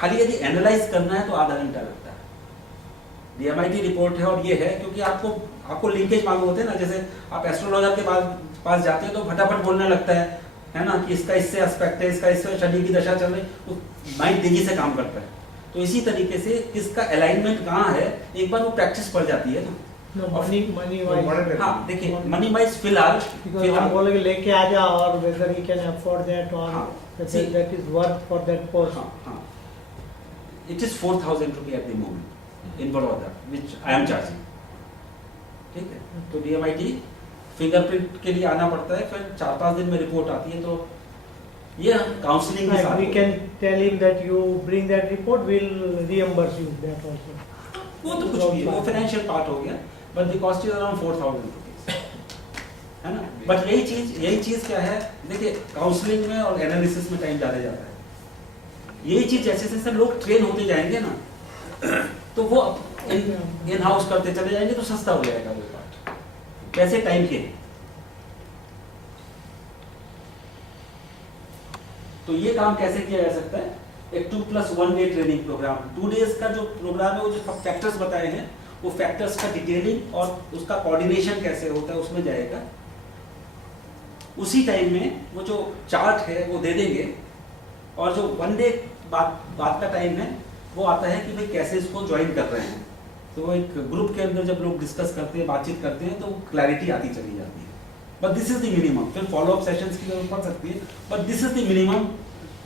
खाली यदि एनालाइज करना है तो आधा घंटा लगता है। DMIT रिपोर्ट है और ये है क्योंकि आपको लिंकेज मालूम होते हैं ना, जैसे आप एस्ट्रोलॉजर के पास जाते हैं तो फटाफट बोलने लगता है ना, कि इसका इससे एस्पेक्ट है, इसका इससे शनि की दशा चल रही, माइंड तेजी से काम करता है। तो इसी तरीके से इसका अलाइनमेंट कहाँ है, एक बार वो प्रैक्टिस पड़ जाती है ना। मनी वाइज, हाँ देखिए, मनी वाइज फिलहाल हम बोलेंगे लेके आ जा, और whether he can afford that और that is worth for that person. It is 4,000 रुपये at the moment in Baroda which I am charging. ठीक है, तो DMIT फिंगरप्रिंट के लिए आना पड़ता है, फिर 4-5 दिन में रिपोर्ट आती है। तो ये काउंसलिंग के साथ we can tell him that you bring that report, we'll reimburse you that also. वो तो कुछ भी है, वो फाइनेंशियल पार्ट हो गया, but the cost is around 4,000 rupees, है ना। बट यही चीज क्या है, देखिए काउंसलिंग में और एनालिसिस में टाइम ज़्यादा जाता है। यही चीज जैसे जैसे लोग ट्रेन होते जाएंगे ना, तो वो इन हाउस करते चले जाएंगे तो सस्ता हो जाएगा वो पार्ट। कैसे टाइम के, तो ये काम कैसे किया जा सकता है, एक 2+1 डे ट्रेनिंग प्रोग्राम। 2 डेज का जो प्रोग्राम है, वो जो फैक्टर्स बताए हैं, वो फैक्टर्स का डिटेलिंग और उसका कोऑर्डिनेशन कैसे होता है उसमें जाएगा। उसी टाइम में वो जो चार्ट है वो दे देंगे, और जो 1 डे बाद का टाइम है वो आता है कि भाई कैसे इसको ज्वाइन कर रहे हैं। तो वो एक ग्रुप के अंदर जब लोग डिस्कस करते हैं, बातचीत करते हैं, तो क्लैरिटी आती चली जाती है। But this is the minimum, फिर फॉलोअप सेशंस की जरूरत पड़ सकती है, but this is the minimum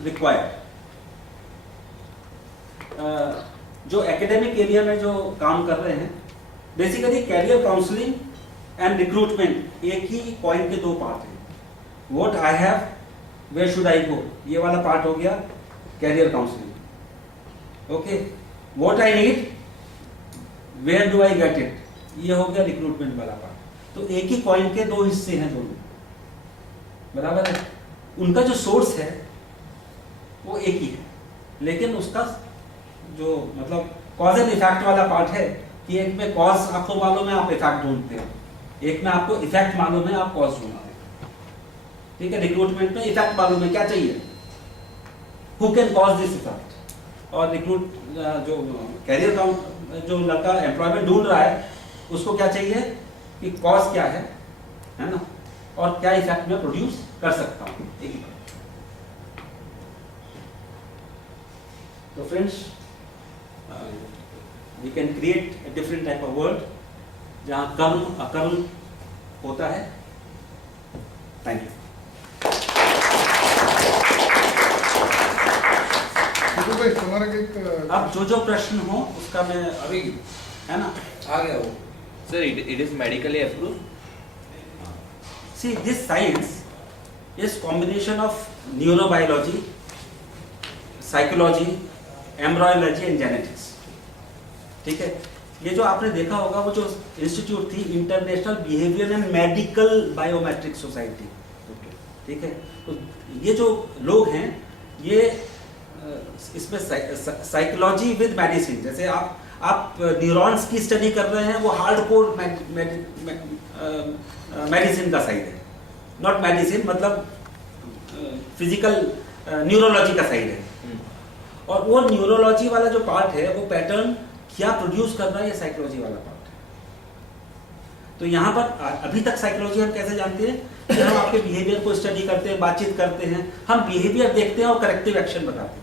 required. जो एकेडमिक एरिया में जो काम कर रहे हैं, basically career counselling and recruitment एक ही कॉइन के 2 पार्ट हैं। What I have, where should I go, ये वाला पार्ट हो गया career counselling. Okay, what I need, where do I get it, ये हो गया रिक्रूटमेंट वाला पार्ट। तो एक ही कॉइन के 2 हिस्से हैं दोनों, बराबर है। उनका जो सोर्स है वो एक ही है, लेकिन उसका जो मतलब कॉज एंड इफेक्ट वाला पार्ट है कि एक में कॉज आपको मालूम है, आप इफेक्ट ढूंढते हैं, एक में आपको इफेक्ट मालूम है, आप कॉज ढूंढते हैं। ठीक है, रिक्रूटमेंट में इफेक्ट मालूम है क्या चाहिए, who can cause this effect, और रिक्रूट जो कैरियर का जो लड़का एम्प्लॉयमेंट ढूंढ रहा है उसको क्या चाहिए कि कॉज क्या है ना, और क्या इफेक्ट में प्रोड्यूस कर सकता हूं। एक ही बात। तो friends, we can create a different type of world जहां कर्म अकर्म होता है। Thank you. तुम्हारा एक अब जो प्रश्न हो उसका मैं अभी है ना आ गया वो sir, it is medically approved. See, this science is combination of neurobiology, psychology, embryology and genetics. ठीक है, ये जो आपने देखा होगा वो जो इंस्टीट्यूट थी, international behaviour and medical biometric society. ठीक है, तो ये जो लोग हैं ये इसमें साइकोलॉजी विद मेडिसिन, जैसे आप न्यूरॉन्स की स्टडी कर रहे हैं, वो हार्डकोर मेडिसिन का साइड है, नॉट मेडिसिन मतलब फिजिकल न्यूरोलॉजी का साइड है। और वो न्यूरोलॉजी वाला जो पार्ट है वो पैटर्न क्या प्रोड्यूस कर रहा है, ये साइकोलॉजी वाला पार्ट है। तो यहाँ पर अभी तक साइकोलॉजी हम कैसे जानते हैं कि हम आपके बिहेवियर को स्टडी करते हैं, बातचीत करते हैं, हम बिहेवियर देखते हैं और करेक्टिव एक्शन बताते हैं।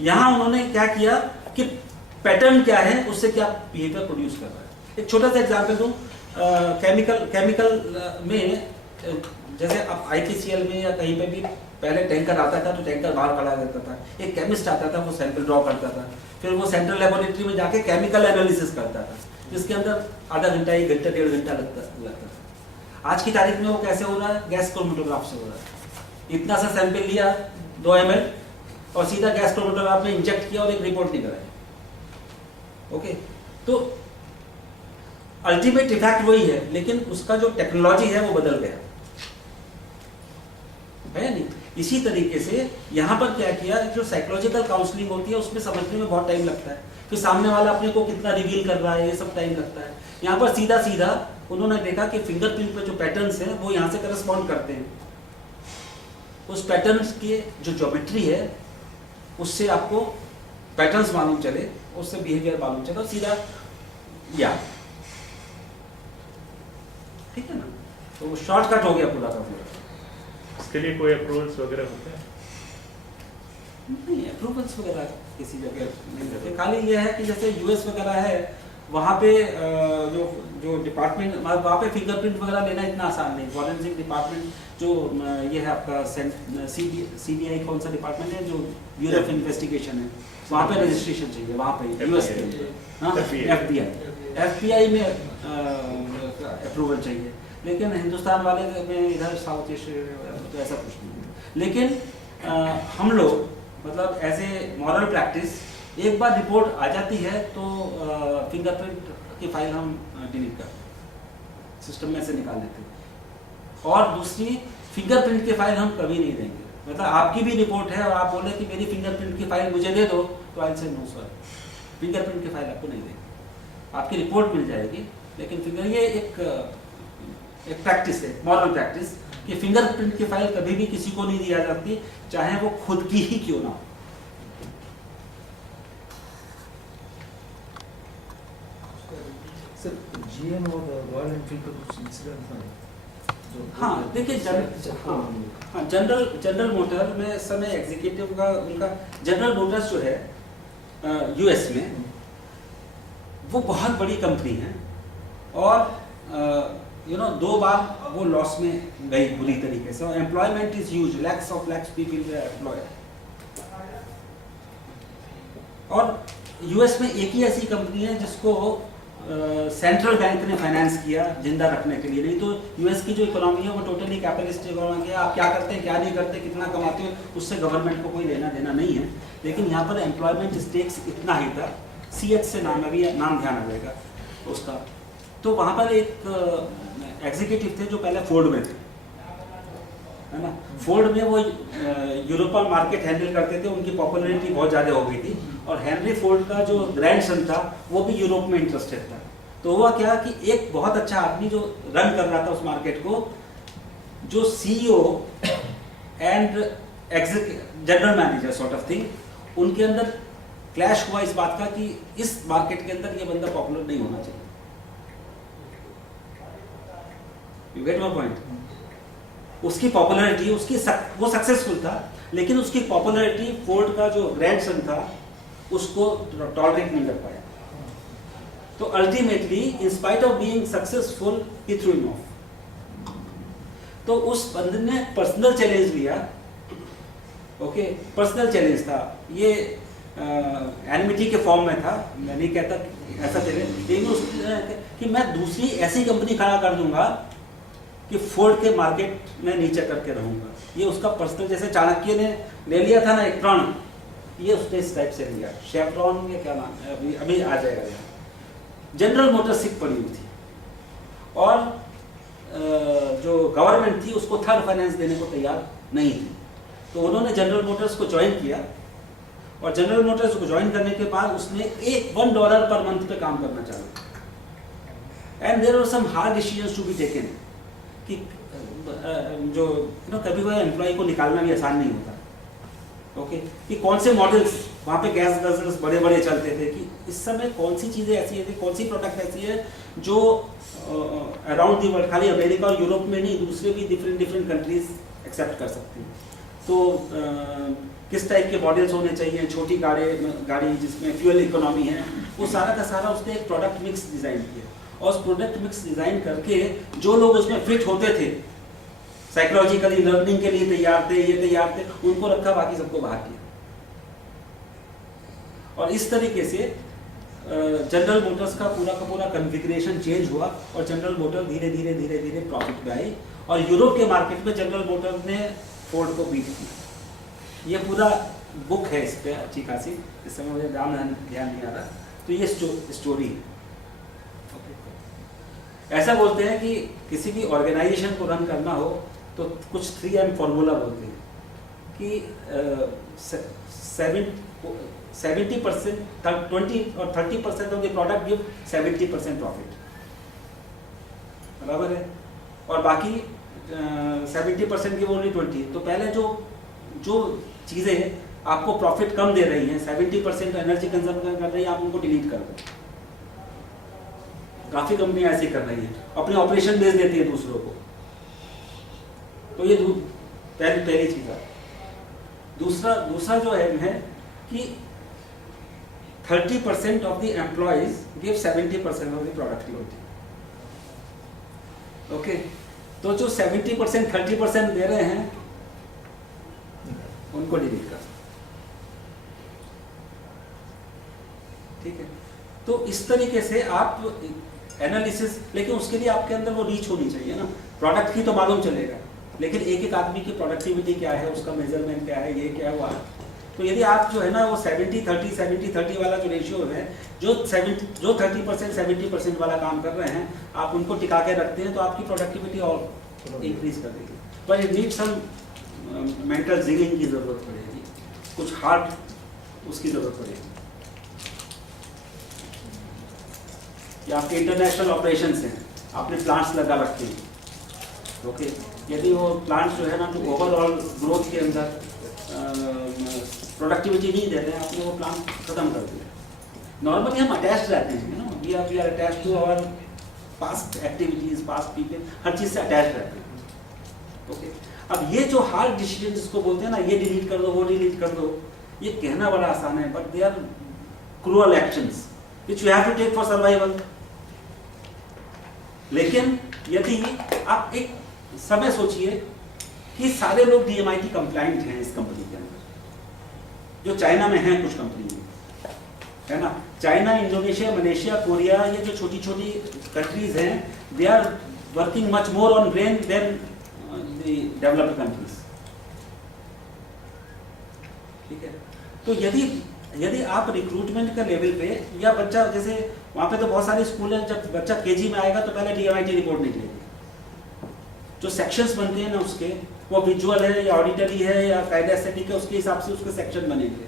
यहाँ उन्होंने क्या किया कि पैटर्न क्या है, उससे क्या बिहेवियर प्रोड्यूस कर रहा है। एक छोटा सा एग्जांपल दूं, केमिकल में जैसे आप IPCL में या कहीं पे भी पहले टैंकर आता था तो टैंकर बाहर खड़ा रहता था, एक केमिस्ट आता था, वो सैंपल ड्रॉ करता था, फिर वो सेंट्रल लेबोरेटरी में जाके केमिकल एनालिसिस करता था, जिसके अंदर आधा घंटा, 1 घंटा, 1.5 घंटा लगता था। आज की तारीख में वो कैसे हो रहा है, गैस क्रोमेटोग्राफ से हो रहा है। इतना सा सैंपल लिया 2 ml और सीधा गैस क्रोमेटोग्राफ में इंजेक्ट किया और एक रिपोर्ट निकल आई। ओके, तो अल्टीमेट इफेक्ट वही है, लेकिन उसका जो टेक्नोलॉजी है वो बदल गया है नहीं। इसी तरीके से यहाँ पर क्या किया, जो साइकोलॉजिकल काउंसलिंग होती है उसमें समझने में बहुत टाइम लगता है, फिर सामने वाला अपने को कितना रिवील कर रहा है, ये सब टाइम लगता है। यहाँ पर सीधा सीधा उन्होंने देखा कि फिंगरप्रिंट पे जो पैटर्न्स हैं वो यहाँ से करस्पॉन्ड करते हैं, उस पैटर्न्स की जो ज्योमेट्री है उससे आपको पैटर्न्स मालूम चले, उससे बिहेवियर मालूम चले, और सीधा या ठीक है ना, तो शॉर्टकट हो गया पूरा का पूरा। इसके लिए कोई अप्रूवल्स वगैरह होते हैं? नहीं, अप्रूवल्स वगैरह किसी जगह नहीं रहते, खाली ये है कि जैसे यूएस वगैरह है, वहाँ पे जो डिपार्टमेंट, वहाँ पे फिंगरप्रिंट वगैरह लेना इतना आसान नहीं। फॉरेंसिक डिपार्टमेंट जो ये है आपका सीबीआई, कौन सा डिपार्टमेंट है जो ब्यूरो ऑफ इन्वेस्टिगेशन है, वहाँ पे रजिस्ट्रेशन चाहिए, वहाँ पे यूएस के, हाँ एफबीआई में अप्रूवल चाहिए, लेकिन हिंदुस्तान वाले में इधर साउथ एशिया तो ऐसा कुछ नहीं है। लेकिन हम लोग मतलब एज ए मॉरल प्रैक्टिस, एक बार रिपोर्ट आ जाती है तो फिंगरप्रिंट की फाइल हम डिलीट कर सिस्टम में से निकाल देते हैं। और दूसरी, फिंगरप्रिंट की फाइल हम कभी नहीं देंगे। मतलब आपकी भी रिपोर्ट है और आप बोले कि मेरी फिंगरप्रिंट की फाइल मुझे दे दो, तो आई से नो सर, फिंगरप्रिंट की फाइल आपको नहीं देंगे। आपकी रिपोर्ट मिल जाएगी, लेकिन ये एक प्रैक्टिस है, मॉरल प्रैक्टिस, कि फिंगरप्रिंट की फाइल कभी भी किसी को नहीं दिया जाती, चाहे वो खुद की ही क्यों ना हो। सर, जीएन और रॉयल एनफील्ड का कुछ इंसिडेंट था? हाँ देखिए, जनरल मोटर में इस समय एग्जीक्यूटिव का, उनका जनरल मोटर्स जो है यूएस में, वो बहुत बड़ी कंपनी है, और 2 बार वो लॉस में गई बुरी तरीके से, और employment is huge, lakhs of lakhs people employed. और यूएस में एक ही ऐसी कंपनी है जिसको सेंट्रल बैंक ने फाइनेंस किया जिंदा रखने के लिए। नहीं तो यूएस की जो इकोनॉमी है वो टोटली कैपिटलिस्टिक इकोनॉमी है, आप क्या करते हैं क्या नहीं करते, कितना कमाते हो, उससे गवर्नमेंट को कोई लेना देना नहीं है। लेकिन यहाँ पर एम्प्लॉयमेंट स्टेक्स इतना ही था, CH से नाम, अभी नाम ध्यान आ जाएगा उसका। तो वहाँ पर एक एग्जीक्यूटिव थे जो पहले फोर्ड में थे, है ना। फोर्ड में वो यूरोपियन मार्केट हैंडल करते थे, उनकी पॉपुलैरिटी बहुत ज़्यादा हो गई थी, और हेनरी फोर्ड का जो ग्रैंडसन था वो भी यूरोप में इंटरेस्टेड था। तो हुआ क्या कि एक बहुत अच्छा आदमी जो रन कर रहा था उस मार्केट को, जो CEO and general manager sort of thing, उनके अंदर क्लैश हुआ इस बात का कि इस मार्केट के अंदर ये बंदा पॉपुलर नहीं होना चाहिए। You get my point? उसकी पॉपुलैरिटी, वो सक्सेसफुल था, लेकिन उसकी पॉपुलैरिटी फोर्ड का जो ग्रैंडसन था उसको टॉलरेट नहीं कर पाया। तो ultimately in spite of being successful he through him of. तो उस बंदे ने पर्सनल चैलेंज लिया, ओके, पर्सनल चैलेंज था ये, एनिमिटी के फॉर्म में था, मैं नहीं कहता ऐसा चैलेंज, लेकिन कि मैं दूसरी ऐसी कंपनी खड़ा कर दूंगा कि फोर्ड के मार्केट में नीचे करके रहूंगा। ये उसका पर्सनल, जैसे चाणक्य ने ले लिया था ना एक प्रण, ये उसने इस टाइप से लिया। शेवरॉन या क्या नाम है, अभी आ जाएगा यहाँ। जनरल मोटर्स सिक पड़ी हुई थी, और जो गवर्नमेंट थी उसको थर्ड फाइनेंस देने को तैयार नहीं थी। तो उन्होंने जनरल मोटर्स को ज्वाइन किया, और जनरल मोटर्स को ज्वाइन करने के बाद उसने $1 पर मंथ पे काम करना चालू। And there were some hard decisions to be taken, कि जो कभी कोई एम्प्लॉय को निकालना भी आसान नहीं होता, ओके, कि कौन से मॉडल्स वहाँ पे गैस गजर्स बड़े बड़े चलते थे, कि इस समय कौन सी चीज़ें ऐसी है, कौन सी प्रोडक्ट ऐसी है जो अराउंड दी वर्ल्ड, खाली अमेरिका और यूरोप में नहीं, दूसरे भी डिफरेंट कंट्रीज एक्सेप्ट कर सकती हैं। तो किस टाइप के मॉडल्स होने चाहिए, छोटी गाड़ी जिसमें फ्यूल इकोनॉमी है, वो सारा का सारा उसने एक प्रोडक्ट मिक्स डिज़ाइन किया, और उस प्रोडक्ट मिक्स डिज़ाइन करके जो लोग उसमें फिट होते थे, साइकोलॉजिकली लर्निंग के लिए तैयार थे, ये तैयार थे, उनको रखा, बाकी सबको बाहर किया। और इस तरीके से जनरल मोटर्स का पूरा कॉन्फ़िगरेशन चेंज हुआ, और जनरल मोटर धीरे धीरे प्रॉफिट में आई, और यूरोप के मार्केट में जनरल मोटर्स ने फोर्ड को बीट किया। ये पूरा बुक है इस पर अच्छी खासी, इस समय मुझे ध्यान नहीं आ रहा। तो ये स्टोरी है। ऐसा बोलते हैं कि किसी भी ऑर्गेनाइजेशन को रन करना हो तो कुछ 3M फॉर्मूला बोलते हैं कि 70%, 20 और 30% of the product give 70% profit, बराबर है, और बाकी 70% गिव ओनली 20। तो पहले जो चीज़ें आपको प्रॉफिट कम दे रही हैं, 70% एनर्जी कंजर्व कर रही है, आप उनको डिलीट कर दो। काफी कंपनियां ऐसी कर रही हैं, अपने ऑपरेशन बेच देती है दूसरों को। तो ये पहली चीज है। दूसरा जो है कि 30% of the employees give 70% of the productivity. Okay, तो जो 70% 30% दे रहे हैं उनको डिलीट कर। ठीक है, तो इस तरीके से आप एनालिसिस, लेकिन उसके लिए आपके अंदर वो रीच होनी चाहिए ना। प्रोडक्ट की तो मालूम चलेगा, लेकिन एक एक आदमी की प्रोडक्टिविटी क्या है, उसका मेजरमेंट क्या है, ये क्या हुआ। तो यदि आप जो है ना वो 70-30 वाला जो रेशियो है, जो 30% 70% वाला काम कर रहे हैं, आप उनको टिका के रखते हैं, तो आपकी प्रोडक्टिविटी और इंक्रीज कर देगी। पर it need some mental jigging की जरूरत पड़ेगी, कुछ हार्ड उसकी जरूरत पड़ेगी। कि आपके इंटरनेशनल ऑपरेशंस हैं, आपने प्लांट्स लगा रखे हैं, ओके, यदि वो प्लांट्स जो है ना तो ओवरऑल ग्रोथ के अंदर प्रोडक्टिविटी नहीं दे रहे हैं, आपने वो प्लांट खत्म कर दिया। नॉर्मली हम अटैच रहते हैं ना, we are attach to our past activities, past people, हर चीज से अटैच रहते हैं। ओके, अब ये जो हार्ड डिसीजन जिसको बोलते हैं ना, ये डिलीट कर दो, वो डिलीट कर दो, ये कहना बड़ा आसान है, but they are cruel actions which you have to take for survival. लेकिन यदि आप एक समय सोचिए कि सारे लोग DMIT कंप्लाइंट हैं इस कंपनी के अंदर, जो चाइना में हैं, कुछ कंपनी में है ना, चाइना, इंडोनेशिया, मलेशिया, कोरिया, ये जो छोटी छोटी कंट्रीज हैं, they are working much more on brain than the developed countries. ठीक है, तो यदि आप रिक्रूटमेंट का लेवल पे, या बच्चा जैसे वहाँ पे तो बहुत सारे स्कूल हैं, जब बच्चा KG में आएगा तो पहले DMIT रिपोर्ट निकलेगी, जो सेक्शंस बनते हैं ना उसके, वो विजुअल है या ऑडिटरी है या काइनेस्थेटिक है, उसके हिसाब से उसके सेक्शन बनेंगे।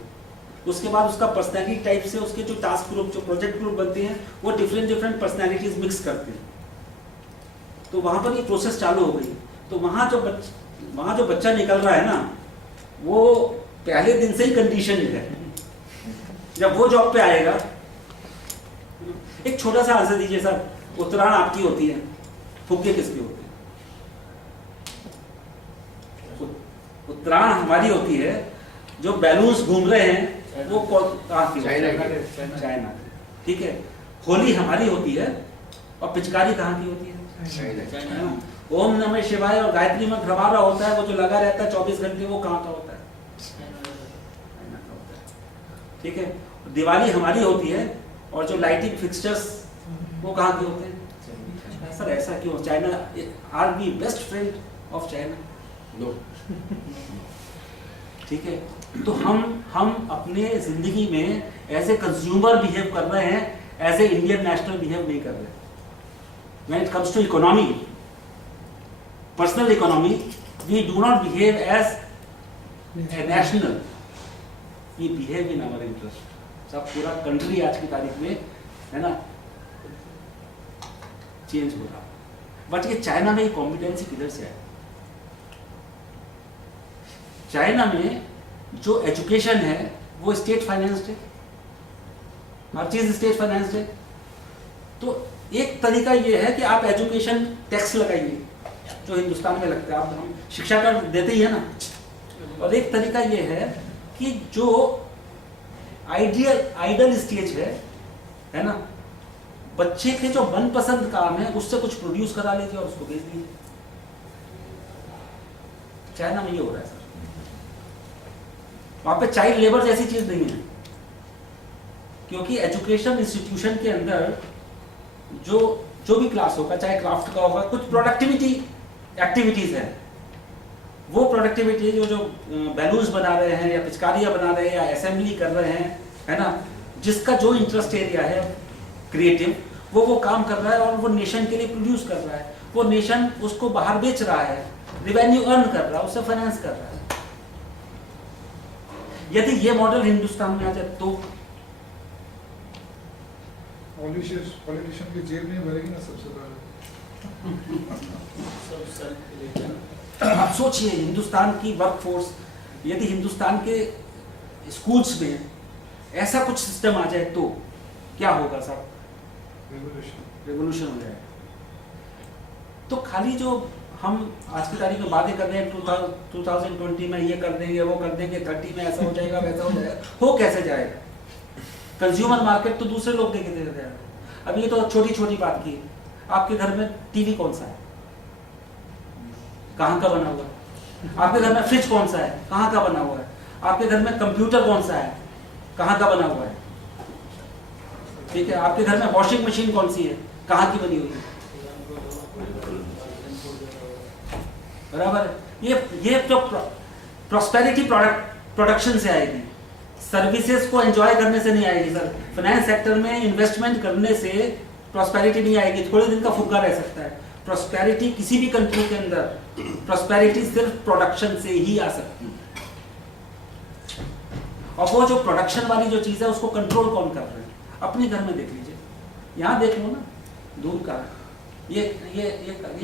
उसके बाद उसका पर्सनैलिटी टाइप से उसके जो टास्क ग्रुप, जो प्रोजेक्ट ग्रुप बनते हैं, वो डिफरेंट पर्सनैलिटीज मिक्स करते हैं। तो वहाँ पर ये प्रोसेस चालू हो गई। तो वहाँ जो बच्चा निकल रहा है ना, वो पहले दिन से ही कंडीशन है। जब वो जॉब पे आएगा, एक छोटा सा आंसर दीजिए सर, उत्तरायण आपकी होती है, फुग्गे किसके होते हैं? उत्तरायण हमारी होती है, जो बैलून्स घूम रहे हैं वो कहाँ की? चाइना। ठीक है, होली हमारी होती है, और पिचकारी कहाँ की होती है? चाइना। ओम नमः शिवाय और गायत्री मंत्र हमारा होता है, वो जो लगा रहता है 24 घंटे, वो कहाँ का होता है? चाइना का होता है। ठीक है, दिवाली हमारी होती है, और जो लाइटिंग फिक्सचर्स वो कहाँ के होते हैं? सर ऐसा क्यों? China are we best friend of China? No. ठीक है, तो हम अपने जिंदगी में ऐसे कंज्यूमर बिहेव कर रहे हैं, ऐसे इंडियन नेशनल बिहेव नहीं कर रहे। When it comes to economy, personal economy, we do not behave as a national. We behave in our interest. सब पूरा कंट्री आज की तारीख में है ना चेंज हो रहा। बट ये चाइना में ये कॉम्पिटेंसी किधर से है? चाइना में जो एजुकेशन है वो स्टेट फाइनेंस्ड है, हर चीज स्टेट फाइनेंस्ड है। तो एक तरीका ये है कि आप एजुकेशन टैक्स लगाइए, जो हिंदुस्तान में लगता है, आप हम शिक्षा कर देते ही है ना। और एक तरीका ये है कि जो आइडल स्टेज है ना, बच्चे के जो मनपसंद काम है उससे कुछ प्रोड्यूस करा लीजिए और उसको भेज दीजिए। चाइना में ये हो रहा है सर। वहां पे चाइल्ड लेबर जैसी चीज नहीं है, क्योंकि एजुकेशन इंस्टीट्यूशन के अंदर जो भी क्लास होगा, चाहे क्राफ्ट का होगा, कुछ प्रोडक्टिविटी एक्टिविटीज है। वो प्रोडक्टिविटी जो बैलून्स बना रहे हैं या पिचकारियां बना रहे हैं या असेंबली कर रहे हैं, है ना, जिसका जो इंटरेस्ट एरिया है क्रिएटिव, वो काम कर रहा है और वो नेशन के लिए प्रोड्यूस कर रहा है। वो नेशन उसको बाहर बेच रहा है, रिवेन्यू अर्न कर रहा है, उससे फाइनेंस कर रहा है। यदि ये मॉडल हिंदुस्तान में आ जाए तो पॉलिटिशियन की जेब नहीं भरेगी ना सबसे पहले। आप सोचिए हिंदुस्तान की वर्कफोर्स, यदि हिंदुस्तान के स्कूल्स में ऐसा कुछ सिस्टम आ जाए तो क्या होगा साहब? रेवोल्यूशन हो जाएगा। तो खाली जो हम आज की तारीख में बातें कर रहे हैं 2020 में ये कर देंगे वो कर देंगे, 30 में ऐसा हो जाएगा वैसा हो जाएगा, हो कैसे जाएगा? कंज्यूमर मार्केट तो दूसरे लोग देखे दे रहे हैं। अब ये तो छोटी छोटी बात की, आपके घर में टीवी कौन सा है, कहाँ का बना हुआ है? आपके घर में फ्रिज कौन सा है, कहाँ का बना हुआ है? आपके घर में कंप्यूटर कौन सा है, कहाँ का बना हुआ है? ठीक है, आपके घर में वॉशिंग मशीन कौन सी है, कहाँ की बनी हुई है? बराबर है। ये तो प्रॉस्पेरिटी प्रोडक्शन से आएगी, सर्विसेज को एंजॉय करने से नहीं आएगी सर। फाइनेंस सेक्टर में इन्वेस्टमेंट करने से प्रॉस्पेरिटी नहीं आएगी, थोड़े दिन का फुग्गा रह सकता है। प्रॉस्पेरिटी किसी भी कंट्री के अंदर प्रॉस्पेरिटी सिर्फ प्रोडक्शन से ही आ सकती है, और वो जो प्रोडक्शन वाली जो चीज है उसको कंट्रोल कौन कर रहे हैं? अपने घर में देख लीजिए, यहाँ देख लो ना, दूर का ये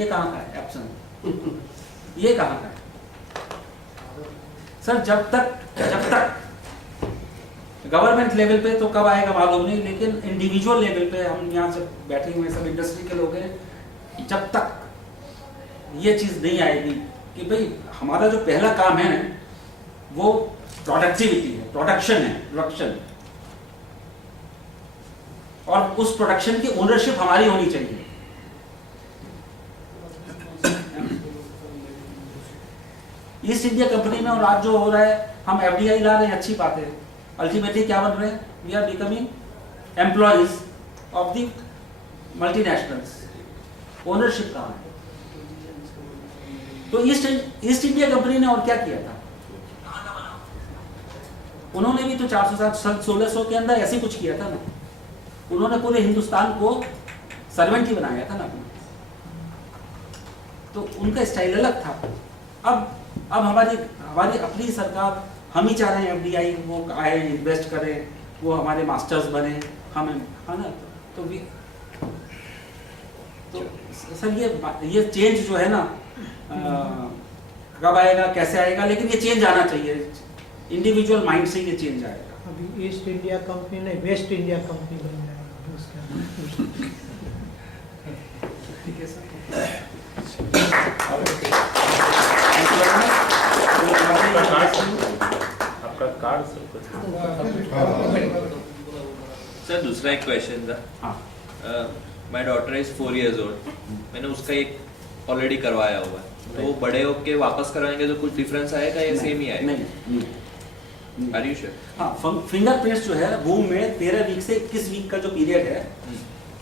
कहाँ का है एप्सन, ये कहाँ का है सर? जब तक गवर्नमेंट लेवल पे तो कब आएगा मालूम नहीं, लेकिन इंडिविजुअल लेवल पे हम यहाँ से बैठे हुए सब इंडस्ट्री के लोग हैं, जब तक ये चीज नहीं आएगी कि भाई हमारा जो पहला काम है वो प्रोडक्टिविटी है, प्रोडक्शन, और उस प्रोडक्शन की ओनरशिप हमारी होनी चाहिए। ईस्ट इंडिया कंपनी में और आज जो हो रहा है, हम एफडीआई ला रहे हैं, अच्छी बात है। अल्टीमेटली क्या बन रहे हैं? We are becoming employees of the multinationals. Ownership कहाँ है? तो ईस्ट इंडिया कंपनी ने और क्या किया था? उन्होंने भी तो 400-1600 के अंदर ऐसे कुछ किया था ना। उन्होंने पूरे हिंदुस्तान को सर्वेंट ही बनाया था ना अपना, तो उनका स्टाइल अलग था। अब हमारी अपनी सरकार, हम ही चाह रहे हैं एफडीआई वो आए, इन्वेस्ट करें, वो हमारे मास्टर्स बने, हम है ना। तो सर ये चेंज जो है ना, कब आएगा कैसे आएगा, लेकिन ये चेंज आना चाहिए, इंडिविजुअल माइंड से ये चेंज आएगा। अभी ईस्ट इंडिया कंपनी नहीं, वेस्ट इंडिया कंपनी बन जाएगा उसके अंदर। ठीक है सर। आपका कार्ड सर दूसरा एक क्वेश्चन था। हाँ, my daughter is 4 years old, मैंने उसका एक ऑलरेडी करवाया हुआ है, तो वो बड़े होके वापस करवाएंगे तो कुछ डिफरेंस आएगा या सेम ही आएगा? नहीं। Are you sure? हाँ, फिंगरप्रिंट्स जो है वूम में 13 वीक से 21 वीक का जो पीरियड है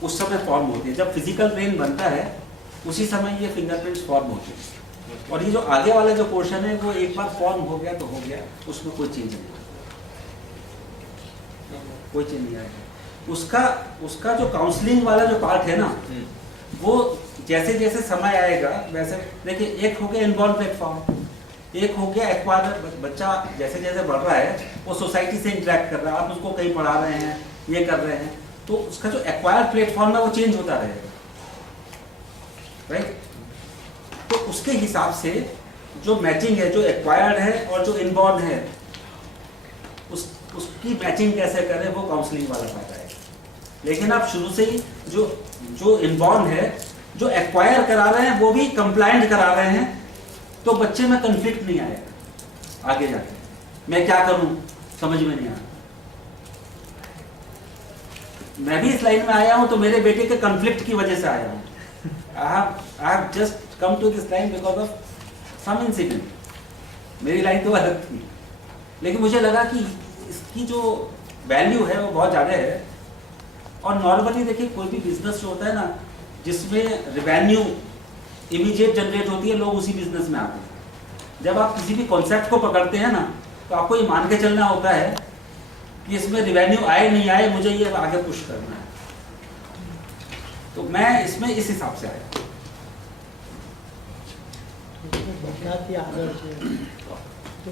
उस समय फॉर्म होती है। जब फिजिकल ब्रेन बनता है उसी समय ये फिंगरप्रिंट्स फॉर्म होते हैं, और ये जो आगे वाला जो पोर्शन है वो एक बार फॉर्म हो गया तो हो गया, उसमें कोई चेंज नहीं, कोई चेंज नहीं आएगा। उसका जो काउंसलिंग वाला जो पार्ट है ना, वो जैसे जैसे समय आएगा वैसे, देखिए एक हो गया इनबॉर्न प्लेटफॉर्म, एक हो गया एक्वायर। बच्चा जैसे जैसे बढ़ रहा है वो सोसाइटी से इंटरेक्ट कर रहा है, आप उसको कहीं पढ़ा रहे हैं, ये कर रहे हैं, तो उसका जो एक्वायर प्लेटफॉर्म है वो चेंज होता रहेगा, राइट? तो उसके हिसाब से जो मैचिंग है, जो एक्वायर्ड है और जो इनबॉर्न है, उसकी मैचिंग कैसे करें वो काउंसलिंग वाला पार्ट है। लेकिन आप शुरू से ही जो इनबॉर्न है, जो एक्वायर करा रहे हैं वो भी कंप्लायंट करा रहे हैं, तो बच्चे में कंफ्लिक्ट नहीं आएगा आगे जाके। मैं क्या करूं समझ में नहीं आ रहा। मैं भी इस लाइन में आया हूं तो मेरे बेटे के कंफ्लिक्ट की वजह से आया हूं। I have just come to this line because of some incident। मेरी लाइन तो अलग थी, लेकिन मुझे लगा कि इसकी जो वैल्यू है वो बहुत ज़्यादा है। और नॉर्मली देखिए कोई भी बिजनेस जो होता है ना, जिसमें रेवेन्यू इमीडिएट जनरेट होती है, लोग उसी बिजनेस में आते हैं। जब आप किसी भी कॉन्सेप्ट को पकड़ते हैं ना, तो आपको ये मान के चलना होता है कि इसमें रेवेन्यू आए नहीं आए, मुझे ये आगे पुश करना है। तो मैं इसमें इस हिसाब से आया। बहुत ही आदर्श है।